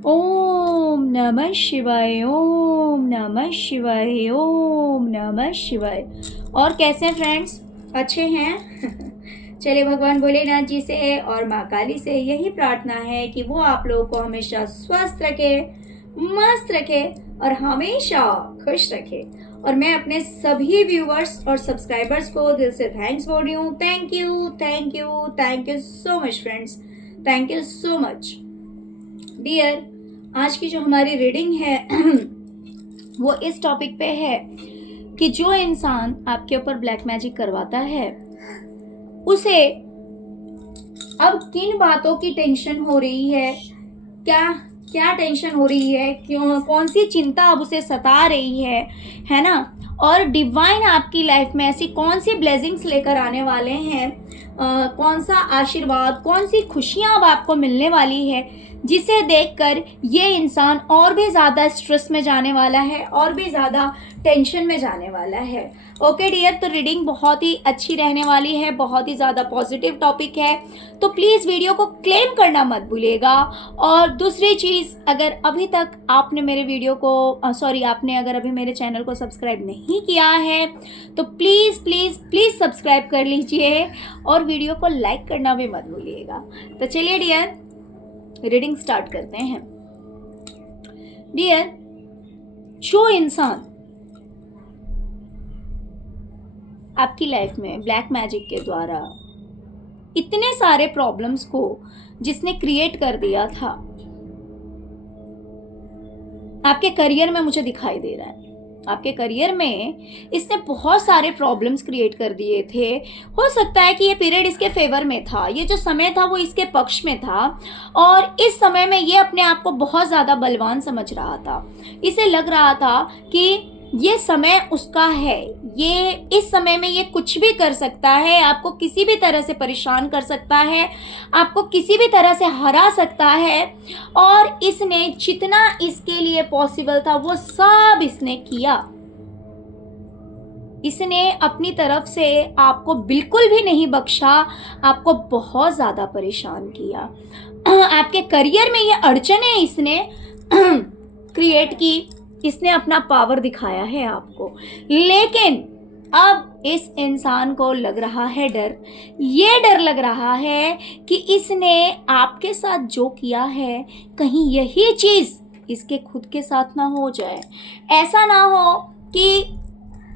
ओम नमः शिवाय, ओम नमः शिवाय, ओम नमः शिवाय। और कैसे हैं फ्रेंड्स? अच्छे हैं? चलिए भगवान भोलेनाथ जी से और माँ काली से यही प्रार्थना है कि वो आप लोगों को हमेशा स्वस्थ रखे, मस्त रखे और हमेशा खुश रखे। और मैं अपने सभी व्यूवर्स और सब्सक्राइबर्स को दिल से थैंक्स बोल रही हूँ। Thank you, thank you, thank you so much friends. Thank you so much dear. आज की जो हमारी रीडिंग है वो इस टॉपिक पे है कि जो इंसान आपके ऊपर ब्लैक मैजिक करवाता है उसे अब किन बातों की टेंशन हो रही है, क्या क्या टेंशन हो रही है, क्यों, कौन सी चिंता अब उसे सता रही है ना। और डिवाइन आपकी लाइफ में ऐसी कौन सी ब्लेसिंग्स लेकर आने वाले हैं, कौन सा आशीर्वाद, कौन सी खुशियां अब आपको मिलने वाली है, जिसे देखकर ये इंसान और भी ज़्यादा स्ट्रेस में जाने वाला है, और भी ज़्यादा टेंशन में जाने वाला है। ओके डियर, तो रीडिंग बहुत ही अच्छी रहने वाली है, बहुत ही ज़्यादा पॉजिटिव टॉपिक है, तो प्लीज़ वीडियो को क्लेम करना मत भूलिएगा। और दूसरी चीज़, अगर अभी तक आपने मेरे वीडियो को आपने अगर अभी मेरे चैनल को सब्सक्राइब नहीं किया है तो प्लीज़ प्लीज़ प्लीज़ सब्सक्राइब कर लीजिए और वीडियो को लाइक करना भी मत भूलिएगा। तो चलिए डियर, रीडिंग स्टार्ट करते हैं। डियर, जो इंसान आपकी लाइफ में ब्लैक मैजिक के द्वारा इतने सारे प्रॉब्लम्स को जिसने क्रिएट कर दिया था, आपके करियर में मुझे दिखाई दे रहा है, आपके करियर में इसने बहुत सारे प्रॉब्लम्स क्रिएट कर दिए थे। हो सकता है कि ये पीरियड इसके फेवर में था, ये जो समय था वो इसके पक्ष में था, और इस समय में ये अपने आप को बहुत ज़्यादा बलवान समझ रहा था। इसे लग रहा था कि ये समय उसका है, ये इस समय में ये कुछ भी कर सकता है, आपको किसी भी तरह से परेशान कर सकता है, आपको किसी भी तरह से हरा सकता है, और इसने जितना इसके लिए पॉसिबल था वो सब इसने किया। इसने अपनी तरफ से आपको बिल्कुल भी नहीं बख्शा, आपको बहुत ज़्यादा परेशान किया। आपके करियर में ये अड़चनें इसने क्रिएट की, इसने अपना पावर दिखाया है आपको, लेकिन अब इस इंसान को लग रहा है डर। ये डर लग रहा है कि इसने आपके साथ जो किया है कहीं यही चीज़ इसके खुद के साथ ना हो जाए। ऐसा ना हो कि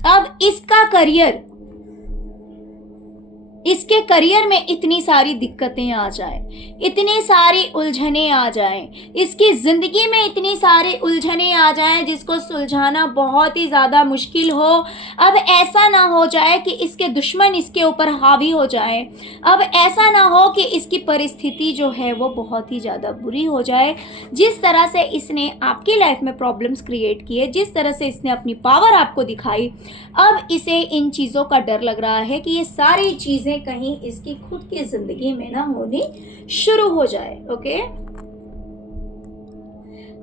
अब इसके करियर में इतनी सारी दिक्कतें आ जाए, इतनी सारी उलझनें आ जाएं, इसकी ज़िंदगी में इतनी सारी उलझनें आ जाएं जिसको सुलझाना बहुत ही ज़्यादा मुश्किल हो। अब ऐसा ना हो जाए कि इसके दुश्मन इसके ऊपर हावी हो जाए, अब ऐसा ना हो कि इसकी परिस्थिति जो है वो बहुत ही ज़्यादा बुरी हो जाए। जिस तरह से इसने आपकी लाइफ में प्रॉब्लम्स क्रिएट किए, जिस तरह से इसने अपनी पावर आपको दिखाई, अब इसे इन चीज़ों का डर लग रहा है कि ये सारी चीज़ें कहीं इसकी खुद की जिंदगी में ना होनी शुरू हो जाए। ओके,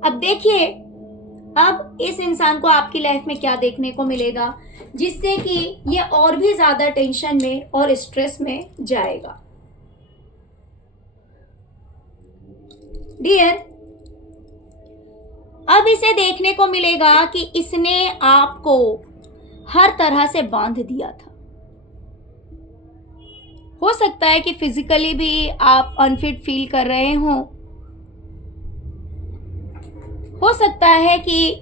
अब देखिए, अब इस इंसान को आपकी लाइफ में क्या देखने को मिलेगा जिससे कि ये और भी ज्यादा टेंशन में और स्ट्रेस में जाएगा। डियर, अब इसे देखने को मिलेगा कि इसने आपको हर तरह से बांध दिया था। हो सकता है कि फिजिकली भी आप अनफिट फील कर रहे हो सकता है कि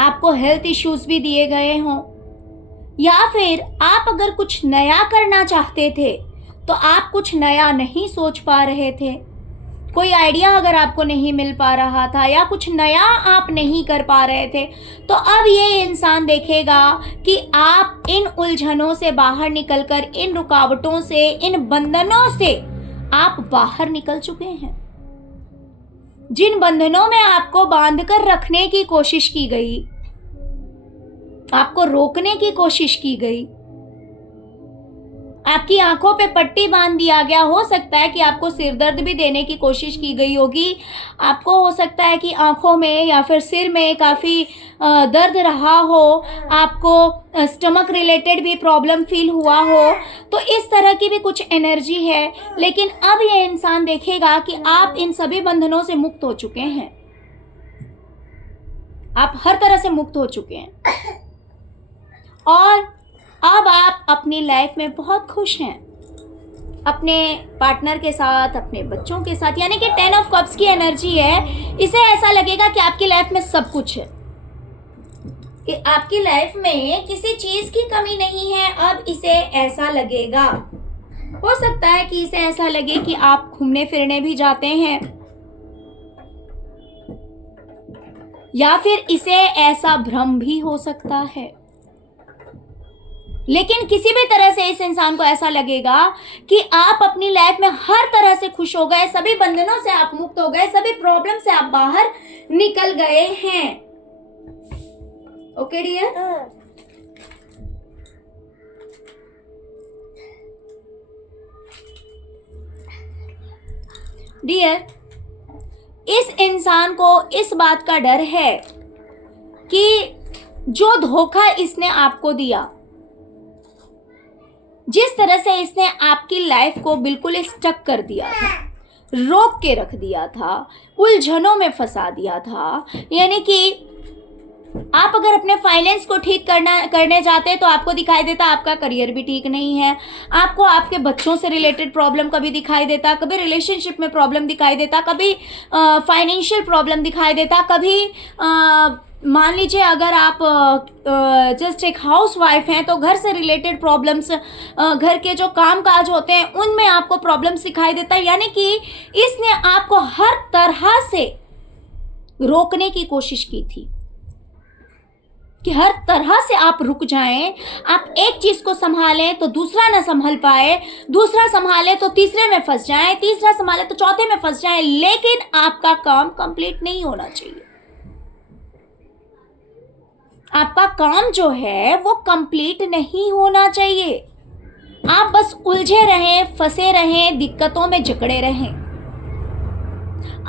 आपको हेल्थ इश्यूज भी दिए गए हों, या फिर आप अगर कुछ नया करना चाहते थे तो आप कुछ नया नहीं सोच पा रहे थे, कोई आइडिया अगर आपको नहीं मिल पा रहा था, या कुछ नया आप नहीं कर पा रहे थे, तो अब ये इंसान देखेगा कि आप इन उलझनों से बाहर निकलकर, इन रुकावटों से, इन बंधनों से आप बाहर निकल चुके हैं। जिन बंधनों में आपको बांधकर रखने की कोशिश की गई, आपको रोकने की कोशिश की गई, आपकी आंखों पे पट्टी बांध दिया गया। हो सकता है कि आपको सिर दर्द भी देने की कोशिश की गई होगी। आपको हो सकता है कि आंखों में या फिर सिर में काफ़ी दर्द रहा हो। आपको स्टमक रिलेटेड भी प्रॉब्लम फील हुआ हो। तो इस तरह की भी कुछ एनर्जी है। लेकिन अब ये इंसान देखेगा कि आप इन सभी बंधनों से मुक्त हो चुके हैं। आप हर तरह से मुक्त हो चुके हैं और अब आप अपनी लाइफ में बहुत खुश हैं, अपने पार्टनर के साथ, अपने बच्चों के साथ। यानी कि 10 ऑफ कप्स की एनर्जी है। इसे ऐसा लगेगा कि आपकी लाइफ में सब कुछ है, कि आपकी लाइफ में किसी चीज की कमी नहीं है। अब इसे ऐसा लगेगा, हो सकता है कि इसे ऐसा लगे कि आप घूमने फिरने भी जाते हैं, या फिर इसे ऐसा भ्रम भी हो सकता है। लेकिन किसी भी तरह से इस इंसान को ऐसा लगेगा कि आप अपनी लाइफ में हर तरह से खुश हो गए, सभी बंधनों से आप मुक्त हो गए, सभी प्रॉब्लम से आप बाहर निकल गए हैं। Okay dear? डियर, इस इंसान को इस बात का डर है कि जो धोखा इसने आपको दिया, जिस तरह से इसने आपकी लाइफ को बिल्कुल स्टक कर दिया था, रोक के रख दिया था, उलझनों में फंसा दिया था। यानी कि आप अगर अपने फाइनेंस को ठीक करने जाते तो आपको दिखाई देता आपका करियर भी ठीक नहीं है। आपको आपके बच्चों से रिलेटेड प्रॉब्लम कभी दिखाई देता, कभी रिलेशनशिप में प्रॉब्लम दिखाई देता, कभी फाइनेंशियल प्रॉब्लम दिखाई देता, कभी मान लीजिए अगर आप जस्ट एक हाउस वाइफ हैं तो घर से रिलेटेड प्रॉब्लम्स, घर के जो काम काज होते हैं उनमें आपको प्रॉब्लम्स दिखाई देता है। यानी कि इसने आपको हर तरह से रोकने की कोशिश की थी कि हर तरह से आप रुक जाएं, आप एक चीज को संभालें तो दूसरा ना संभाल पाए, दूसरा संभाले तो तीसरे में फंस जाएं, तीसरा संभाले तो चौथे में फंस जाएं। लेकिन आपका काम कंप्लीट नहीं होना चाहिए। आपका काम जो है वो कंप्लीट नहीं होना चाहिए। आप बस उलझे रहें, फंसे रहें, दिक्कतों में जकड़े रहें।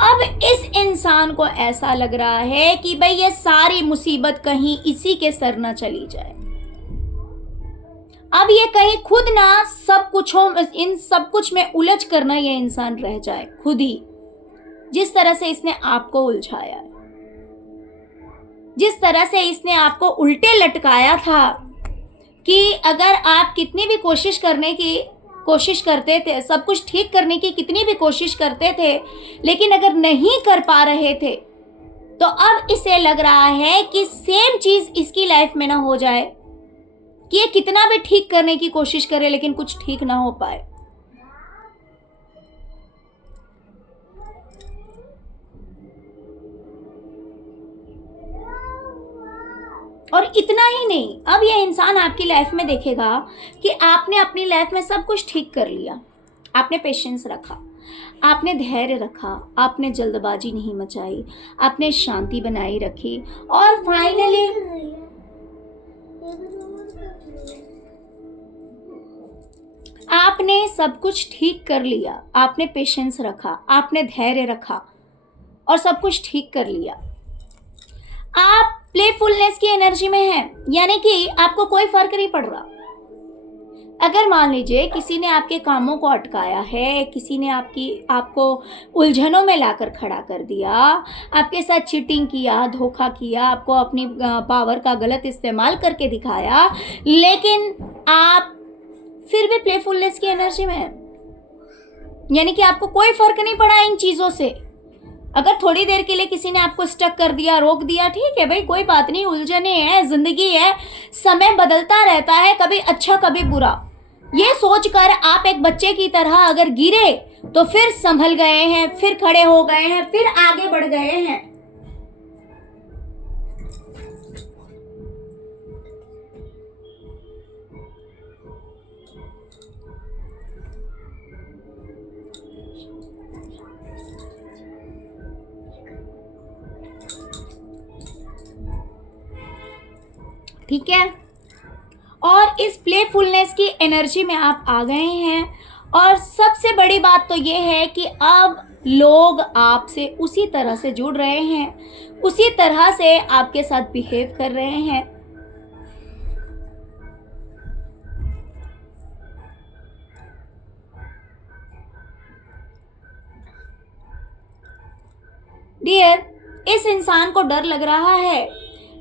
अब इस इंसान को ऐसा लग रहा है कि भाई ये सारी मुसीबत कहीं इसी के सर ना चली जाए। अब ये कहीं खुद ना सब कुछ हो, इन सब कुछ में उलझ कर ना ये इंसान रह जाए खुद ही, जिस तरह से इसने आपको उलझाया, जिस तरह से इसने आपको उल्टे लटकाया था कि अगर आप कितनी भी कोशिश करते थे, सब कुछ ठीक करने की कितनी भी कोशिश करते थे, लेकिन अगर नहीं कर पा रहे थे तो अब इसे लग रहा है कि सेम चीज इसकी लाइफ में ना हो जाए, कि ये कितना भी ठीक करने की कोशिश करे लेकिन कुछ ठीक ना हो पाए। और इतना ही नहीं, अब यह इंसान आपकी लाइफ में देखेगा कि आपने अपनी लाइफ में सब कुछ ठीक कर लिया। आपने पेशेंस रखा, आपने धैर्य रखा, आपने जल्दबाजी नहीं मचाई, आपने शांति बनाई रखी और फाइनली आपने सब कुछ ठीक कर लिया। आपने पेशेंस रखा, आपने धैर्य रखा और सब कुछ ठीक कर लिया। आप प्लेफुलनेस की एनर्जी में हैं, यानी कि आपको कोई फर्क नहीं पड़ रहा। अगर मान लीजिए किसी ने आपके कामों को अटकाया है, किसी ने आपको उलझनों में लाकर खड़ा कर दिया, आपके साथ चीटिंग किया, धोखा किया, आपको अपनी पावर का गलत इस्तेमाल करके दिखाया, लेकिन आप फिर भी प्लेफुलनेस की एनर्जी में हैं, यानी कि आपको कोई फर्क नहीं पड़ा इन चीजों से। अगर थोड़ी देर के लिए किसी ने आपको स्टक कर दिया, रोक दिया, ठीक है भाई, कोई बात नहीं, उलझने हैं, जिंदगी है, समय बदलता रहता है, कभी अच्छा कभी बुरा। ये सोचकर आप एक बच्चे की तरह अगर गिरे तो फिर संभल गए हैं, फिर खड़े हो गए हैं, फिर आगे बढ़ गए हैं। ठीक है, और इस प्लेफुलनेस की एनर्जी में आप आ गए हैं। और सबसे बड़ी बात तो ये है कि अब लोग आपसे उसी तरह से जुड़ रहे हैं, उसी तरह से आपके साथ बिहेव कर रहे हैं। डियर, इस इंसान को डर लग रहा है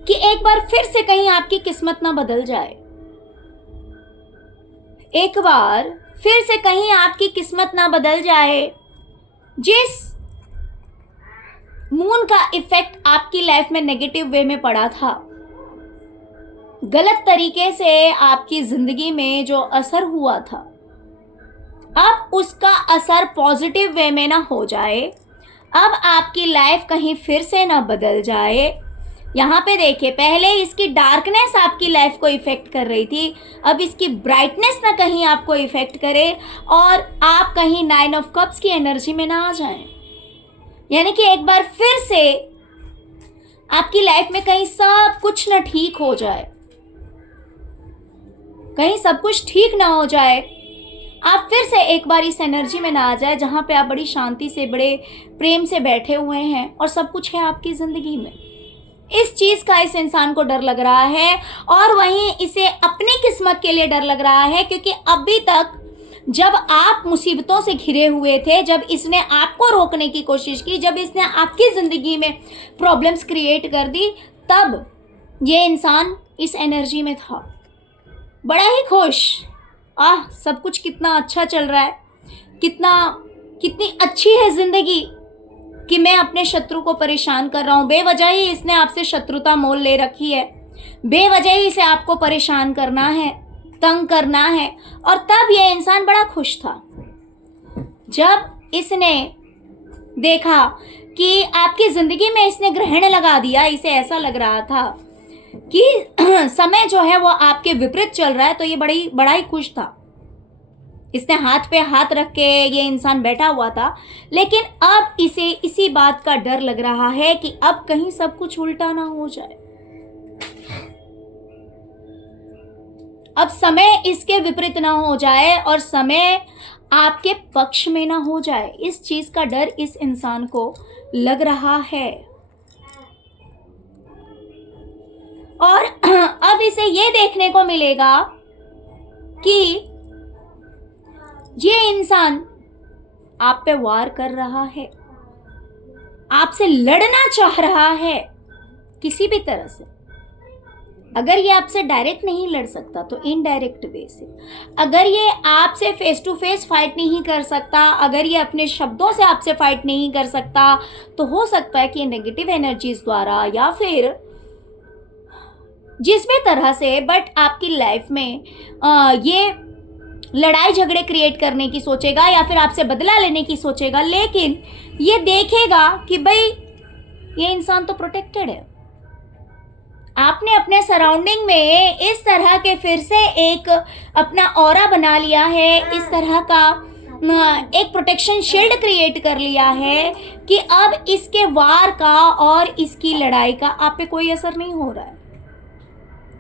कि एक बार फिर से कहीं आपकी किस्मत ना बदल जाए, एक बार फिर से कहीं आपकी किस्मत ना बदल जाए। जिस मून का इफेक्ट आपकी लाइफ में नेगेटिव वे में पड़ा था, गलत तरीके से आपकी जिंदगी में जो असर हुआ था, अब उसका असर पॉजिटिव वे में ना हो जाए, अब आपकी लाइफ कहीं फिर से ना बदल जाए। यहाँ पे देखिए, पहले इसकी डार्कनेस आपकी लाइफ को इफेक्ट कर रही थी, अब इसकी ब्राइटनेस ना कहीं आपको इफेक्ट करे और आप कहीं 9 ऑफ कप्स की एनर्जी में ना आ जाएं। यानी कि एक बार फिर से आपकी लाइफ में कहीं सब कुछ ना ठीक हो जाए, कहीं सब कुछ ठीक ना हो जाए, आप फिर से एक बार इस एनर्जी में ना आ जाए जहाँ पे आप बड़ी शांति से, बड़े प्रेम से बैठे हुए हैं और सब कुछ है आपकी ज़िंदगी में। इस चीज़ का इस इंसान को डर लग रहा है और वहीं इसे अपनी किस्मत के लिए डर लग रहा है, क्योंकि अभी तक जब आप मुसीबतों से घिरे हुए थे, जब इसने आपको रोकने की कोशिश की, जब इसने आपकी ज़िंदगी में प्रॉब्लम्स क्रिएट कर दी, तब ये इंसान इस एनर्जी में था, बड़ा ही खुश। सब कुछ कितना अच्छा चल रहा है, कितनी अच्छी है ज़िंदगी कि मैं अपने शत्रु को परेशान कर रहा हूँ। बेवजह ही इसने आपसे शत्रुता मोल ले रखी है, बेवजह ही इसे आपको परेशान करना है, तंग करना है। और तब ये इंसान बड़ा खुश था जब इसने देखा कि आपकी ज़िंदगी में इसने ग्रहण लगा दिया। इसे ऐसा लग रहा था कि समय जो है वो आपके विपरीत चल रहा है, तो ये बड़ा ही खुश था। इसने हाथ पे हाथ रख के ये इंसान बैठा हुआ था, लेकिन अब इसे इसी बात का डर लग रहा है कि अब कहीं सब कुछ उल्टा ना हो जाए, अब समय इसके विपरीत ना हो जाए और समय आपके पक्ष में ना हो जाए। इस चीज का डर इस इंसान को लग रहा है। और अब इसे ये देखने को मिलेगा कि ये इंसान आप पे वार कर रहा है, आपसे लड़ना चाह रहा है किसी भी तरह से। अगर ये आपसे डायरेक्ट नहीं लड़ सकता तो इनडायरेक्ट वे से, अगर ये आपसे फेस टू फेस फाइट नहीं कर सकता, अगर ये अपने शब्दों से आपसे फाइट नहीं कर सकता, तो हो सकता है कि ये नेगेटिव एनर्जीज द्वारा या फिर जिस भी तरह से, बट आपकी लाइफ में ये लड़ाई झगड़े क्रिएट करने की सोचेगा या फिर आपसे बदला लेने की सोचेगा। लेकिन ये देखेगा कि भाई ये इंसान तो प्रोटेक्टेड है, आपने अपने सराउंडिंग में इस तरह के फिर से एक अपना ऑरा बना लिया है, इस तरह का एक प्रोटेक्शन शील्ड क्रिएट कर लिया है कि अब इसके वार का और इसकी लड़ाई का आप पे कोई असर नहीं हो रहा है।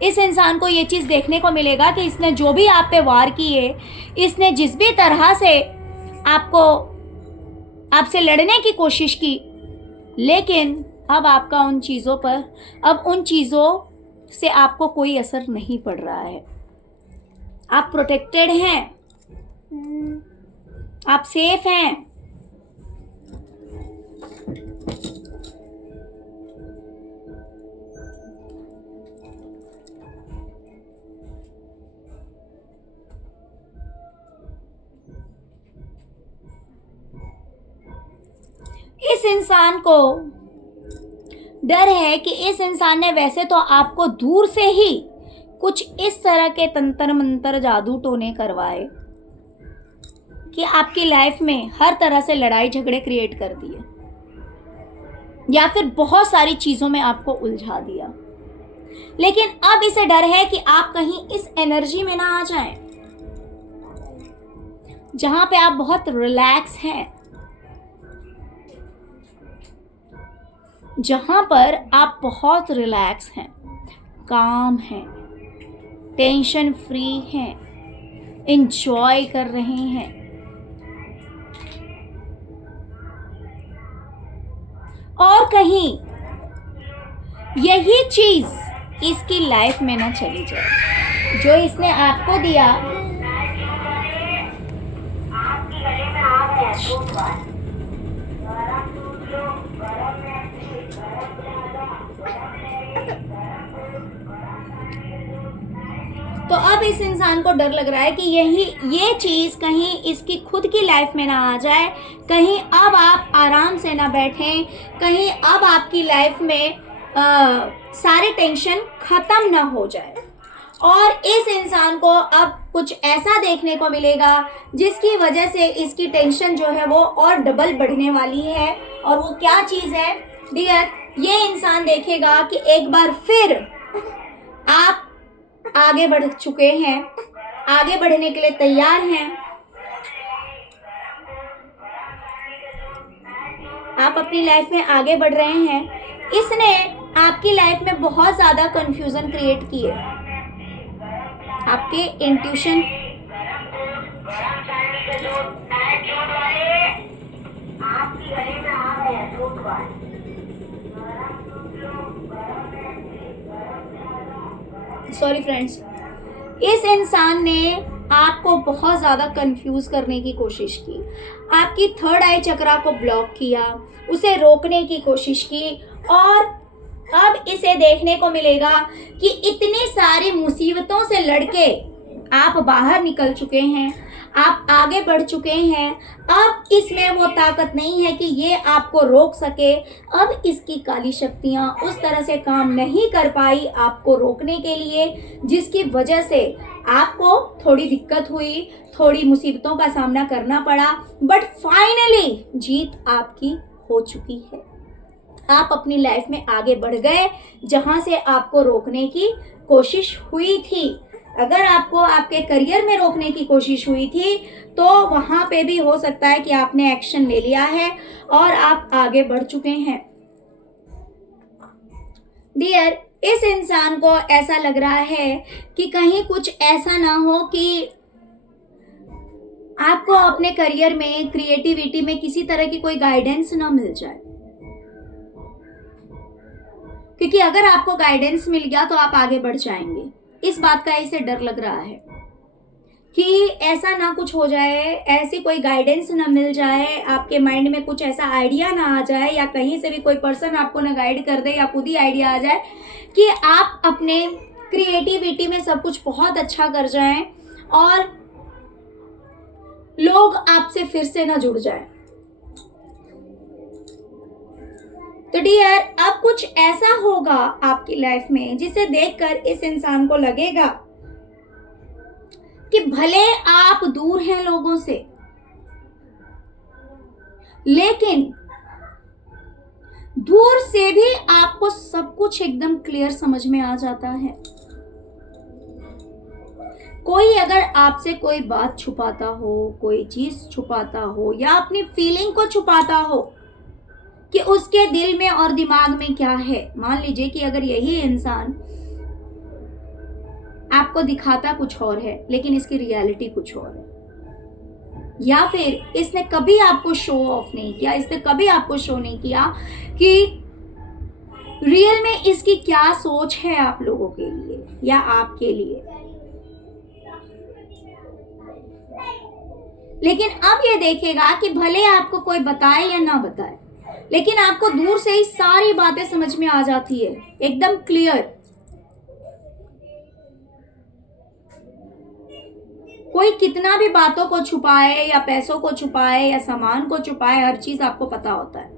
इस इंसान को ये चीज़ देखने को मिलेगा कि इसने जो भी आप पे वार किए, इसने जिस भी तरह से आपसे लड़ने की कोशिश की, लेकिन अब आपका उन चीज़ों पर, अब उन चीज़ों से आपको कोई असर नहीं पड़ रहा है। आप प्रोटेक्टेड हैं, आप सेफ हैं। इस इंसान को डर है कि इस इंसान ने वैसे तो आपको दूर से ही कुछ इस तरह के तंत्र मंत्र जादू टोने करवाए कि आपकी लाइफ में हर तरह से लड़ाई झगड़े क्रिएट कर दिए या फिर बहुत सारी चीज़ों में आपको उलझा दिया। लेकिन अब इसे डर है कि आप कहीं इस एनर्जी में ना आ जाएं जहां पे आप बहुत रिलैक्स हैं, जहां पर आप बहुत रिलैक्स हैं, काम हैं, टेंशन फ्री हैं, एंजॉय कर रहे हैं। और कहीं यही चीज इसकी लाइफ में ना चली जाए जो इसने आपको दिया। तो अब इस इंसान को डर लग रहा है कि ये चीज कहीं इसकी खुद की लाइफ में ना आ जाए, कहीं अब आप आराम से ना बैठें, कहीं अब आपकी लाइफ में सारे टेंशन खत्म ना हो जाए। और इस इंसान को अब कुछ ऐसा देखने को मिलेगा जिसकी वजह से इसकी टेंशन जो है वो और डबल बढ़ने वाली है। और वो क्या चीज़ है डियर, ये इंसान देखेगा कि एक बार फिर आप आगे बढ़ चुके हैं, आगे बढ़ने के लिए तैयार हैं, आप अपनी लाइफ में आगे बढ़ रहे हैं। इसने आपकी लाइफ में बहुत ज़्यादा कंफ्यूजन क्रिएट की है। आपके इंट्यूशन सॉरी फ्रेंड्स, इस इंसान ने आपको बहुत ज़्यादा कंफ्यूज करने की कोशिश की, आपकी थर्ड आई चक्रा को ब्लॉक किया, उसे रोकने की कोशिश की। और अब इसे देखने को मिलेगा कि इतनी सारी मुसीबतों से लड़के आप बाहर निकल चुके हैं, आप आगे बढ़ चुके हैं। अब इसमें वो ताकत नहीं है कि ये आपको रोक सके। अब इसकी काली शक्तियाँ उस तरह से काम नहीं कर पाई आपको रोकने के लिए, जिसकी वजह से आपको थोड़ी दिक्कत हुई, थोड़ी मुसीबतों का सामना करना पड़ा। बट फाइनली जीत आपकी हो चुकी है। आप अपनी लाइफ में आगे बढ़ गए जहां से आपको रोकने की कोशिश हुई थी। अगर आपको आपके करियर में रोकने की कोशिश हुई थी तो वहां पे भी हो सकता है कि आपने एक्शन ले लिया है और आप आगे बढ़ चुके हैं। डियर, इस इंसान को ऐसा लग रहा है कि कहीं कुछ ऐसा ना हो कि आपको अपने करियर में, क्रिएटिविटी में किसी तरह की कोई गाइडेंस ना मिल जाए। क्योंकि अगर आपको गाइडेंस मिल गया तो आप आगे बढ़ जाएंगे। इस बात का इसे डर लग रहा है कि ऐसा ना कुछ हो जाए, ऐसी कोई गाइडेंस ना मिल जाए, आपके माइंड में कुछ ऐसा आइडिया ना आ जाए, या कहीं से भी कोई पर्सन आपको ना गाइड कर दे, या खुद ही आइडिया आ जाए कि आप अपने क्रिएटिविटी में सब कुछ बहुत अच्छा कर जाएं और लोग आपसे फिर से ना जुड़ जाए। तो डियर, अब कुछ ऐसा होगा आपकी लाइफ में जिसे देखकर इस इंसान को लगेगा कि भले आप दूर हैं लोगों से, लेकिन दूर से भी आपको सब कुछ एकदम क्लियर समझ में आ जाता है। कोई अगर आपसे कोई बात छुपाता हो, कोई चीज छुपाता हो, या अपनी फीलिंग को छुपाता हो कि उसके दिल में और दिमाग में क्या है, मान लीजिए कि अगर यही इंसान आपको दिखाता कुछ और है लेकिन इसकी रियलिटी कुछ और है, या फिर इसने कभी आपको शो ऑफ नहीं किया, इसने कभी आपको शो नहीं किया कि रियल में इसकी क्या सोच है आप लोगों के लिए या आपके लिए, लेकिन अब ये देखेगा कि भले आपको कोई बताए या ना बताए, लेकिन आपको दूर से ही सारी बातें समझ में आ जाती है, एकदम क्लियर। कोई कितना भी बातों को छुपाए या पैसों को छुपाए या सामान को छुपाए, हर चीज आपको पता होता है।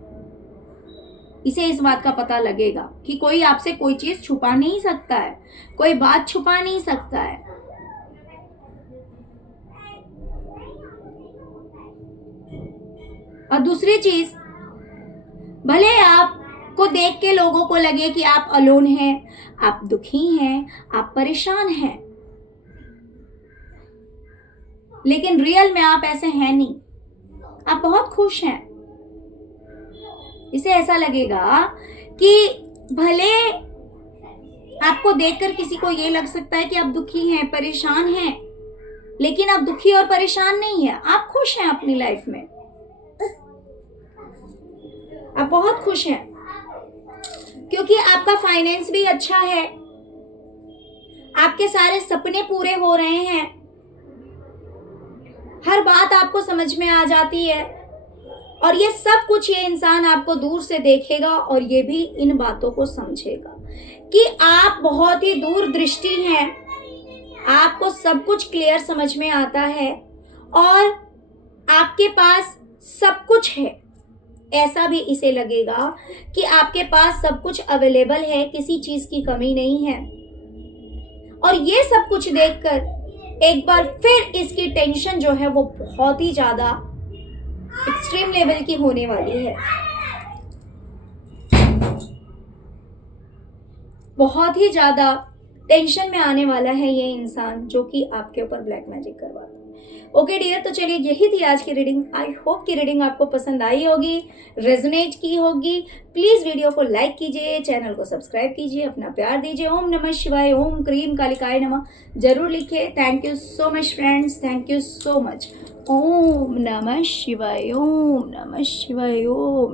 इसे इस बात का पता लगेगा कि कोई आपसे कोई चीज छुपा नहीं सकता है, कोई बात छुपा नहीं सकता है। और दूसरी चीज, भले आपको देख के लोगों को लगे कि आप अलोन हैं, आप दुखी हैं, आप परेशान हैं, लेकिन रियल में आप ऐसे हैं नहीं, आप बहुत खुश हैं। इसे ऐसा लगेगा कि भले आपको देखकर किसी को ये लग सकता है कि आप दुखी हैं, परेशान हैं, लेकिन आप दुखी और परेशान नहीं है, आप खुश हैं अपनी लाइफ में, आप बहुत खुश हैं, क्योंकि आपका फाइनेंस भी अच्छा है, आपके सारे सपने पूरे हो रहे हैं, हर बात आपको समझ में आ जाती है, और ये सब कुछ ये इंसान आपको दूर से देखेगा और ये भी इन बातों को समझेगा कि आप बहुत ही दूरदृष्टि हैं, आपको सब कुछ क्लियर समझ में आता है और आपके पास सब कुछ है। ऐसा भी इसे लगेगा कि आपके पास सब कुछ अवेलेबल है, किसी चीज की कमी नहीं है। और ये सब कुछ देखकर एक बार फिर इसकी टेंशन जो है वो बहुत ही ज्यादा एक्सट्रीम लेवल की होने वाली है, बहुत ही ज्यादा टेंशन में आने वाला है ये इंसान जो कि आपके ऊपर ब्लैक मैजिक करवाता है। ओके डियर, तो चलिए यही थी आज की रीडिंग। आई होप कि रीडिंग आपको पसंद आई होगी, रेजोनेट की होगी। प्लीज वीडियो को लाइक कीजिए, चैनल को सब्सक्राइब कीजिए, अपना प्यार दीजिए। ओम नमः शिवाय, ओम क्रीम कालिकाय नमः जरूर लिखिए। Thank you so much friends, thank you so much. ओम नमः शिवाय, ओम नमः शिवाय, ओम